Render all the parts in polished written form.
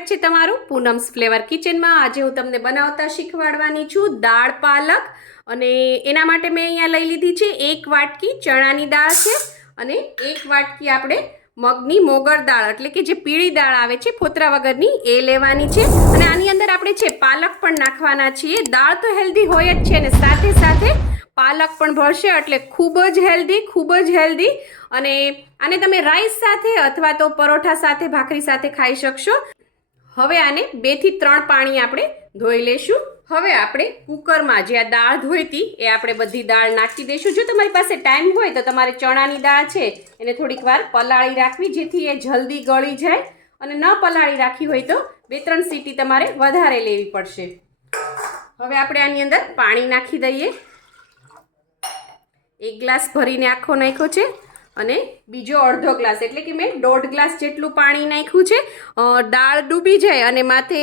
સ્વાગત છે તમારું પૂનમ્સ ફ્લેવર કિચનમાં। આજે હું તમને બનાવતા શીખવાડવાની છું દાળ પાલક, અને એના માટે મેં અહીંયા લઈ લીધી છે 1 વાટકી ચણાની દાળ છે અને 1 વાટકી આપણે મગની મોગર દાળ એટલે કે જે પીળી દાળ આવે છે ફોતરા વગરની એ લેવાની છે। અને આની અંદર આપણે છે પાલક પણ નાખવાના છીએ। દાળ તો હેલ્ધી હોય જ છે અને સાથે સાથે પાલક પણ ભળશે એટલે ખૂબ જ હેલ્ધી। અને આને તમે રાઈસ સાથે અથવા તો પરોઠા સાથે ભાખરી સાથે ખાઈ શકશો। હવે આને 2 થી 3 પાણી આપણે ધોઈ લેશું। હવે આપણે કુકરમાં જે આ દાળ ધોઈ હતી એ આપણે બધી દાળ નાખી દઈશું। જો તમારી પાસે ટાઈમ હોય તો તમારે ચણાની દાળ છે એને થોડીક વાર પલાળી રાખવી જેથી એ જલ્દી ગળી જાય, અને ન પલાળી રાખી હોય તો 2-3 સીટી તમારે વધારે લેવી પડશે। હવે આપણે આની અંદર પાણી નાખી દઈએ। 1 ગ્લાસ ભરીને આખો નાખ્યો છે અને બીજો અડધો ગ્લાસ એટલે કે મેં 1.5 ગ્લાસ જેટલું પાણી નાખ્યું છે। દાળ ડૂબી જાય અને માથે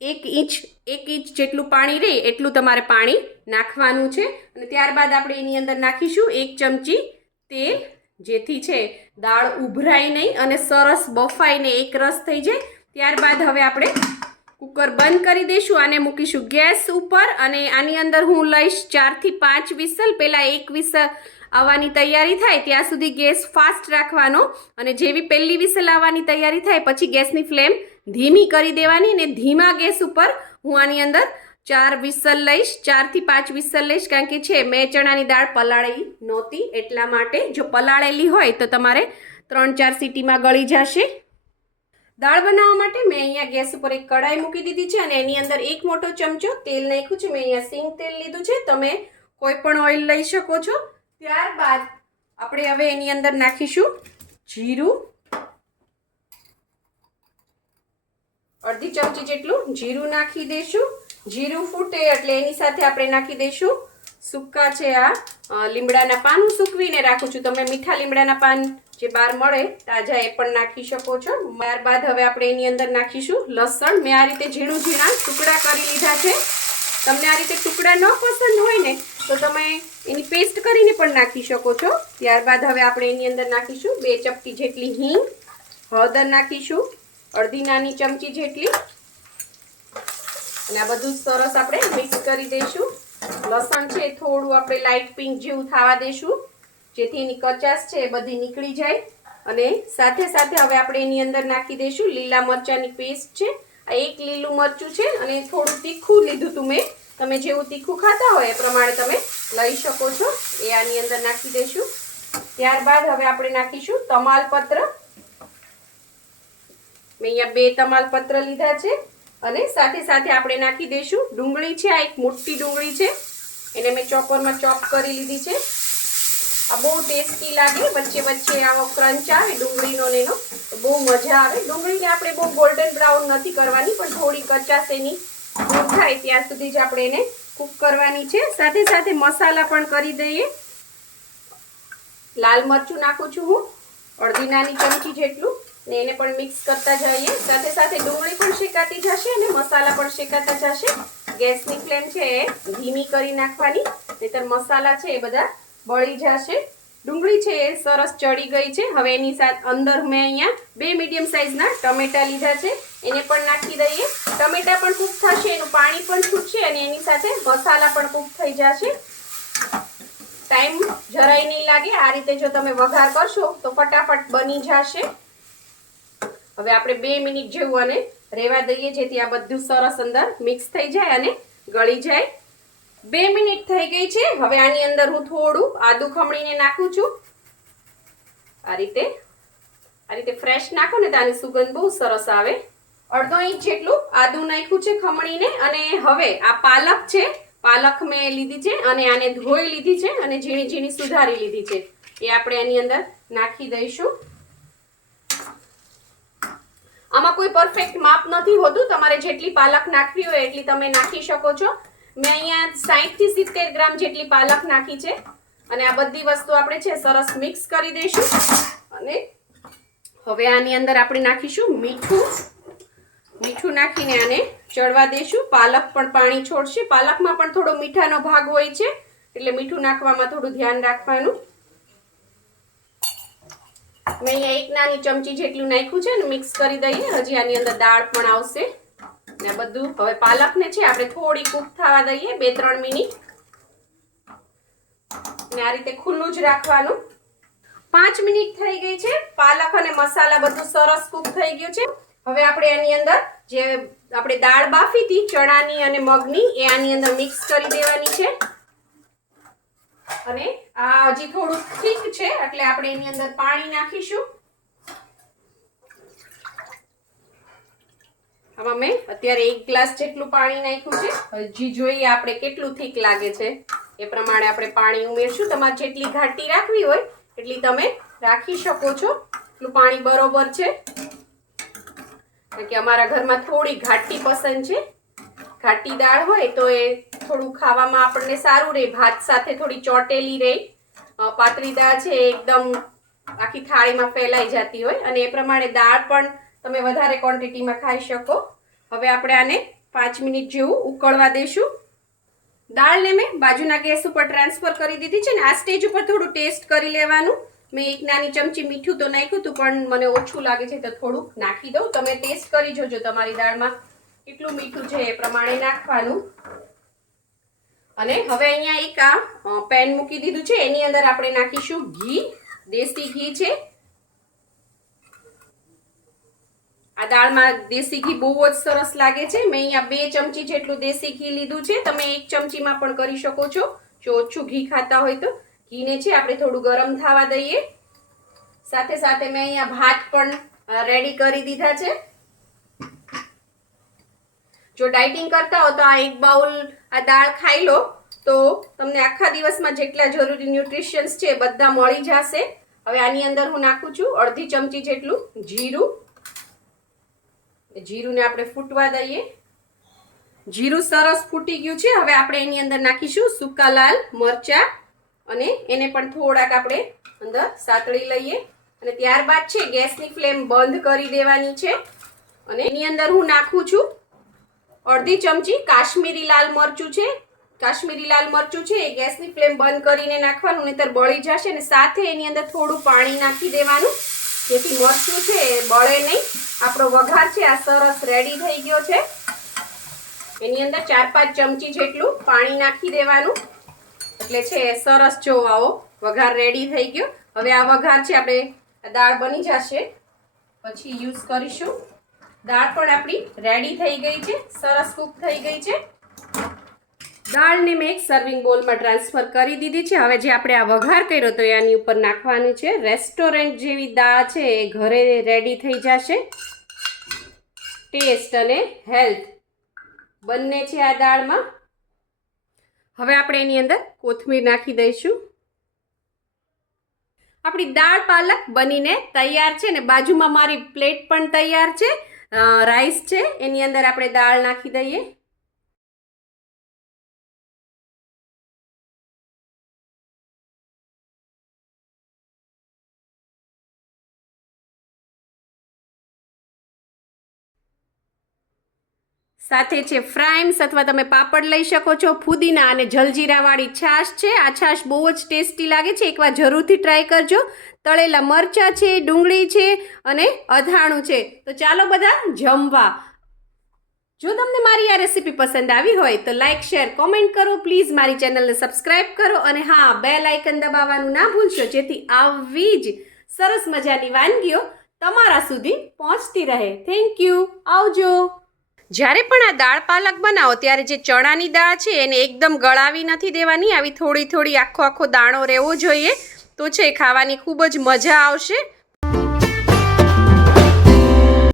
1 ઇંચ જેટલું પાણી રહે એટલું તમારે પાણી નાખવાનું છે। અને ત્યારબાદ આપણે એની અંદર નાખીશું 1 ચમચી તેલ, જેથી છે દાળ ઉભરાય નહીં અને સરસ બફાઈને એક રસ થઈ જાય। ત્યારબાદ હવે આપણે કુકર બંધ કરી દઈશું, આને મૂકીશું ગેસ ઉપર, અને આની અંદર હું લઈશ 4 થી 5 વિસલ। પહેલાં 1 વિસલ આવવાની તૈયારી થાય ત્યાં સુધી ગેસ ફાસ્ટ રાખવાનો, અને જેવી પહેલી વિસલ આવવાની તૈયારી થાય પછી ગેસની ફ્લેમ ધીમી કરી દેવાની, અને ધીમા ગેસ ઉપર હું આની અંદર 4 વિસલ લઈશ, 4 થી 5 વિસલ લઈશ, કારણ કે છે મેં ચણાની દાળ પલાળેલી નહોતી એટલા માટે। જો પલાળેલી હોય તો તમારે 3-4 સીટીમાં ગળી જશે। દાળ બનાવવા માટે મેં અહીંયા ગેસ ઉપર એક કઢાઈ મૂકી દીધી છે અને એની અંદર 1 મોટો ચમચો તેલ નાખ્યું છે। મેં અહીંયા સિંગ તેલ લીધું છે, તમે કોઈ પણ ઓઇલ લઈ શકો છો। ત્યારબાદ આપણે હવે એની અંદર નાખીશું જીરું, અડધી ચમચી જેટલું જીરું નાખી દઈશું। જીરું ફૂટે એટલે એની સાથે આપણે નાખી દઈશું સૂકા છે આ લીમડાના પાન। હું સૂકવીને રાખું છું, તમે મીઠા લીમડાના પાન જે બહાર મળે તાજા એ પણ નાખી શકો છો। ત્યારબાદ હવે આપણે એની અંદર નાખીશું લસણ। મેં આ રીતે ઝીણા ટુકડા કરી લીધા છે। તમને આ રીતે ટુકડા ન પસંદ હોય ને તો તમે એની પેસ્ટ કરીને પણ નાખી શકો છો। ત્યારબાદ હવે આપણે એની અંદર નાખીશું 2 ચપટી જેટલી હિંગ, હળદર નાખીશું અડધી નાની ચમચી જેટલી, અને આ બધું સરસ આપણે મિક્સ કરી દઈશું। લસણ છે થોડું આપણે લાઇટ પિંક જેવું થવા દઈશું જેથી એની કચાશ છે એ બધી નીકળી જાય। અને સાથે સાથે હવે આપણે એની અંદર નાખી દઈશું લીલા મરચાંની પેસ્ટ છે। આ 1 લીલું મરચું છે અને થોડું તીખું લીધું હતું મેં, તમે જેવું તીખું ખાતા હોય એ પ્રમાણે તમે લઈ શકો છો। એ આની અંદર નાખી દઈશું। ત્યારબાદ હવે આપણે નાખીશું તમાલપત્ર। મેં અહીંયા 2 તમાલપત્ર લીધા છે, અને સાથે સાથે આપણે નાખી દઈશું ડુંગળી છે। આ એક મોટી ડુંગળી છે, એને મેં ચોપરમાં ચોપ કરી લીધી છે। આ બહુ ટેસ્ટી લાગે, વચ્ચે વચ્ચે આવો ક્રંચ આવે ડુંગળીનો ને એનો, તો બહુ મજા આવે। ડુંગળીને આપણે બહુ ગોલ્ડન બ્રાઉન નથી કરવાની, પણ થોડી કચાશ એની દૂર થાય ત્યાં સુધી જ આપણે એને કૂક કરવાની છે। સાથે સાથે મસાલા પણ કરી દઈએ। લાલ મરચું નાખું છું હું અડધી નાની ચમચી જેટલું, ને એને પણ મિક્સ કરતા જઈએ। સાથે સાથે ડુંગળી પણ શેકાતી જશે અને મસાલા પણ શેકાતા જશે। ગેસની ફ્લેમ છે એ ધીમી કરી નાખવાની, નહીંતર મસાલા છે એ બધા બળી જશે। ડુંગળી છે એ સરસ ચડી ગઈ છે। હવે એની સાથે અંદર મેં અહીંયા 2 મીડિયમ સાઇઝના ટમેટા લીધા છે, એને પણ નાખી દઈએ। ટમેટા પણ કૂક થશે, એનું પાણી પણ છૂટશે અને એની સાથે મસાલા પણ કૂક થઈ જશે। ટાઈમ જરાય નહીં લાગે, આ રીતે જો તમે વઘાર કરશો તો ફટાફટ બની જશે। હવે આપણે 2 મિનિટ જેવું આને રહેવા દઈએ જેથી આ બધું સરસ અંદર મિક્સ થઈ જાય અને ગળી જાય। 2 મિનિટ થઈ ગઈ છે। હવે આની અંદર હું થોડું આદુ ખમણીને નાખું છું। આ રીતે ફ્રેશ નાખો ને તો આની સુગંધ બહુ સરસ આવે। અડધો ઇંચ જેટલું આદુ નાખ્યું છે ખમણીને। અને હવે આ પાલક છે, પાલક મેં લીધી છે અને આને ધોઈ લીધી છે અને ઝીણી સુધારી લીધી છે, એ આપણે આની અંદર નાખી દઈશું। આમાં કોઈ પરફેક્ટ માપ નથી હોતું, તમારે જેટલી પાલક નાખવી હોય એટલી તમે નાખી શકો છો। મેં અહીંયા 60 થી 70 ગ્રામ જેટલી પાલક નાખી છે, અને આ બધી વસ્તુ આપણે છે સરસ મિક્સ કરી દઈશું। અને હવે આની અંદર આપણે નાખીશું મીઠું નાખીને આને ચડવા દઈશું। પાલક પણ પાણી છોડશે, પાલકમાં પણ થોડો મીઠાનો ભાગ હોય છે એટલે મીઠું નાખવામાં થોડું ધ્યાન રાખવાનું। મેં અહીંયા એક નાની ચમચી જેટલું નાખ્યું છે ને મિક્સ કરી દઈએ. હજી આની અંદર દાળ પણ આવશે ને બધું. હવે પાલકને છે આપણે થોડી કૂક થવા દઈએ 2-3 મિનિટ ને આ રીતે ખુલ્લું જ રાખવાનું. 5 મિનિટ થઈ ગઈ છે. પાલક અને મસાલા બધું સરસ કૂક થઈ ગયું છે. હવે આપણે આની અંદર જે આપણે દાળ બાફી હતી ચણાની અને મગની એ આની અંદર મિક્સ કરી દેવાની છે. અને આ હજી થોડું થીક છે એટલે આપણે એની અંદર પાણી નાખીશું. આમાં મેં અત્યારે 1 ગ્લાસ જેટલું પાણી નાખ્યું છે. હજી જોઈએ આપણે કેટલું થીક લાગે છે એ પ્રમાણે આપણે પાણી ઉમેરશું. તમારે જેટલી ઘાટી રાખવી હોય એટલી તમે રાખી શકો છો. એટલું પાણી બરોબર છે કારણ કે અમારા ઘરમાં થોડી ઘાટી પસંદ છે. ઘાટી દાળ હોય તો એ થોડું ખાવામાં આપણને સારું રહે, ભાત સાથે થોડી ચોટેલી રહે. પાતળી દાળ છે એકદમ આખી થાળીમાં ફેલાઈ જતી હોય અને એ પ્રમાણે દાળ પણ તમે વધારે ક્વોન્ટિટીમાં ખાઈ શકો. હવે આપણે આને 5 મિનિટ જેવું ઉકળવા દઈશું. દાળને મેં બાજુના ગેસ ઉપર ટ્રાન્સફર કરી દીધી છે ને આ સ્ટેજ ઉપર થોડું ટેસ્ટ કરી લેવાનું. મેં 1 નાની ચમચી મીઠું તો નાખ્યું હતું પણ મને ઓછું લાગે છે તો થોડુંક નાખી દઉં. તમે ટેસ્ટ કરી જોજો તમારી દાળમાં કેટલું મીઠું છે એ પ્રમાણે નાખવાનું. અને હવે અહીંયા એક આ પેન મૂકી દીધું છે એની અંદર આપણે નાખીશું ઘી. દેશી ઘી છે. આ દાળમાં દેશી ઘી બહુ જ સરસ લાગે છે. મેં અહીંયા 2 ચમચી જેટલું દેશી ઘી લીધું છે. તમે 1 ચમચીમાં પણ કરી શકો છો જો ઓછું ઘી ખાતા હોય તો. ઘીને છે આપણે થોડું ગરમ થવા દઈએ. સાથે સાથે મેં અહીંયા ભાત પણ રેડી કરી દીધા છે. જો ડાયટિંગ કરતા હો તો આ 1 બાઉલ આ દાળ ખાઈ લો તો તમને આખા દિવસમાં જેટલા જરૂરી ન્યુટ્રિશન્સ છે બધા મળી જશે. હવે આની અંદર હું નાખું છું અડધી ચમચી જેટલું જીરું. જીરુંને આપણે ફૂટવા દઈએ. જીરું સરસ ફૂટી ગયું છે. હવે આપણે એની અંદર નાખીશું સૂકા લાલ મરચાં અને એને પણ થોડાક આપણે અંદર સાતળી લઈએ. અને ત્યારબાદ છે ગેસની ફ્લેમ બંધ કરી દેવાની છે. અને એની અંદર હું નાખું છું અડધી ચમચી કાશ્મીરી લાલ મરચું છે. કાશ્મીરી લાલ મરચું છે એ ગેસની ફ્લેમ બંધ કરીને નાખવાનું નહીંતર બળી જશે. અને સાથે એની અંદર થોડું પાણી નાખી દેવાનું જેથી મરચું છે એ બળે નહીં. આપણો વઘાર છે આ સરસ રેડી થઈ ગયો છે. એની અંદર 4-5 ચમચી જેટલું પાણી નાખી દેવાનું એટલે છે સરસ જો આવો વઘાર રેડી થઈ ગયો. હવે આ વઘાર છે આપણે દાળ બની જશે પછી યુઝ કરીશું. દાળ પણ આપણી રેડી થઈ ગઈ છે. સરસ કૂક થઈ ગઈ છે. દાળને મેં એક સર્વિંગ બોલમાં ટ્રાન્સફર કરી દીધી છે. હવે જે આપણે આ વઘાર કર્યો તો એની ઉપર નાખવાનું છે. રેસ્ટોરન્ટ જેવી દાળ છે એ ઘરે રેડી થઈ જશે. ટેસ્ટ અને હેલ્થ બંને છે આ દાળમાં. હવે આપણે એની અંદર કોથમીર નાખી દઈશું. આપણી દાળ પાલક બનીને તૈયાર છે ને બાજુમાં મારી પ્લેટ પણ તૈયાર છે. રાઈસ છે એની અંદર આપણે દાળ નાખી દઈએ. સાથે છે ફ્રાઈમ્સ અથવા તમે પાપડ લઈ શકો છો. ફુદીના અને જલજીરાવાળી છાશ છે. આ છાશ બહુ જ ટેસ્ટી લાગે છે. એકવાર જરૂરથી ટ્રાય કરજો. તળેલા મરચાં છે, ડુંગળી છે અને અથાણું છે. તો ચાલો બધા જમવા. જો તમને મારી આ રેસીપી પસંદ આવી હોય તો લાઇક શેર કોમેન્ટ કરો. પ્લીઝ મારી ચેનલને સબસ્ક્રાઈબ કરો અને હા બેલ આઇકન દબાવવાનું ના ભૂલશો જેથી આવી જ સરસ મજાની વાનગીઓ તમારા સુધી પહોંચતી રહે. Thank you. આવજો. જ્યારે પણ આ દાળ પાલક બનાવો ત્યારે જે ચણાની દાળ છે એને એકદમ ગળાવી નથી દેવાની. આવી થોડી થોડી આખો દાણો રહેવો જોઈએ તો છે ખાવાની ખૂબ જ મજા આવશે.